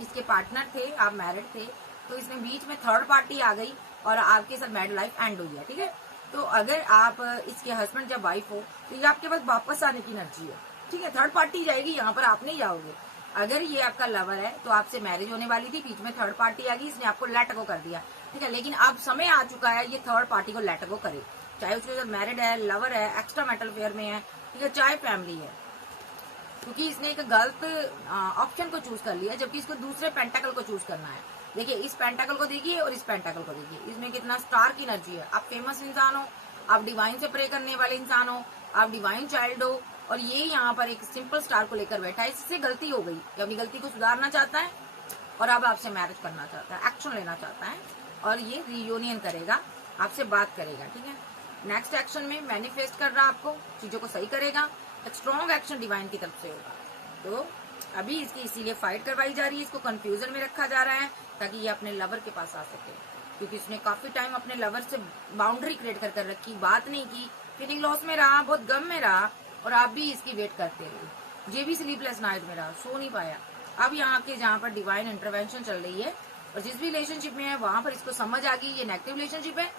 इसके पार्टनर थे, आप मैरिड थे, तो इसमें बीच में थर्ड पार्टी आ गई और आपके साथ मैरिड लाइफ एंड हुई है, ठीक है। तो अगर आप इसके हस्बैंड जब वाइफ हो, तो ये आपके पास वापस आने की एनर्जी है, ठीक है। थर्ड पार्टी जाएगी, यहाँ पर आप नहीं जाओगे। अगर ये आपका लवर है तो आपसे मैरिज होने वाली थी, बीच में थर्ड पार्टी आ गई, इसने आपको लेट गो कर दिया, ठीक है। लेकिन अब समय आ चुका है ये थर्ड पार्टी को लेट गो करे, चाहे उसके साथ मैरिड है, लवर है, एक्स्ट्रा मैरिटल अफेयर में है, ठीक है, चाहे फैमिली है, क्योंकि इसने एक गलत ऑप्शन को चूज कर लिया, जबकि इसको दूसरे पेंटाकल को चूज करना है। देखिए इस पेंटाकल को देखिए और इस पेंटाकल को देखिए, इसमें कितना स्टार की एनर्जी है। आप फेमस इंसान हो, आप डिवाइन से प्रे करने वाले इंसान हो, आप डिवाइन चाइल्ड हो, और ये यहाँ पर एक सिंपल स्टार को लेकर बैठा है। इससे गलती हो गई, ये अपनी गलती को सुधारना चाहता है और अब आपसे मैरिज करना चाहता है, एक्शन लेना चाहता है, और ये रियूनियन करेगा, आपसे बात करेगा, ठीक है। नेक्स्ट एक्शन में मैनिफेस्ट कर रहा है आपको, चीजों को सही करेगा, एक स्ट्रॉन्ग एक्शन डिवाइन की तरफ से होगा। तो अभी इसकी इसीलिए फाइट करवाई जा रही है, इसको कंफ्यूजन में रखा जा रहा है ताकि ये अपने लवर के पास आ सके, क्योंकि इसने काफी टाइम अपने लवर से बाउंड्री क्रिएट कर रखी, बात नहीं की, फीलिंग लॉस में रहा, बहुत गम में रहा, और आप भी इसकी वेट करते रहे। ये भी स्लीपलेस नाइट में रहा, सो नहीं पाया। अब यहाँ के जहाँ पर डिवाइन इंटरवेंशन चल रही है, और जिस भी रिलेशनशिप में है वहां पर इसको समझ आ गई ये नेगेटिव रिलेशनशिप है,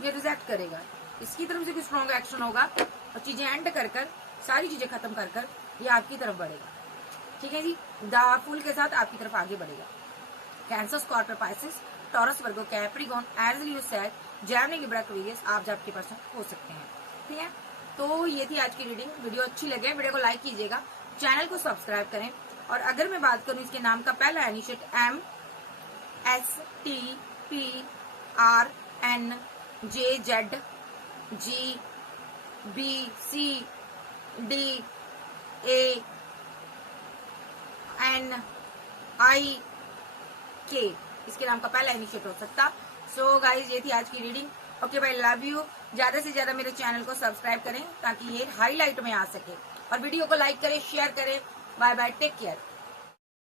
ये रिजेक्ट करेगा, इसकी तरफ से कोई स्ट्रॉन्ग एक्शन होगा और चीजें एंड कर कर, सारी चीजें खत्म कर कर ये आपकी तरफ बढ़ेगा, ठीक है जी। द फूल के साथ आपकी तरफ आगे बढ़ेगा। Cancer, Scorpio, Pisces, Taurus, Virgo, Capricorn, as you said, Gemini, Libra, Aquarius, आप आपके पर्सन हो सकते हैं, ठीक है। तो ये थी आज की रीडिंग। वीडियो अच्छी लगे वीडियो को लाइक कीजिएगा, चैनल को सब्सक्राइब करें, और अगर मैं बात करूं इसके नाम का पहला इनिशिएट MSTPRNJZGBCDANIK, इसके नाम का पहला इनिशिएट हो सकता। सो गाइज ये थी आज की रीडिंग। ओके भाई, लव यू। ज्यादा से ज्यादा मेरे चैनल को सब्सक्राइब करें ताकि ये हाईलाइट में आ सके, और वीडियो को लाइक करें, शेयर करें। Bye bye, take care.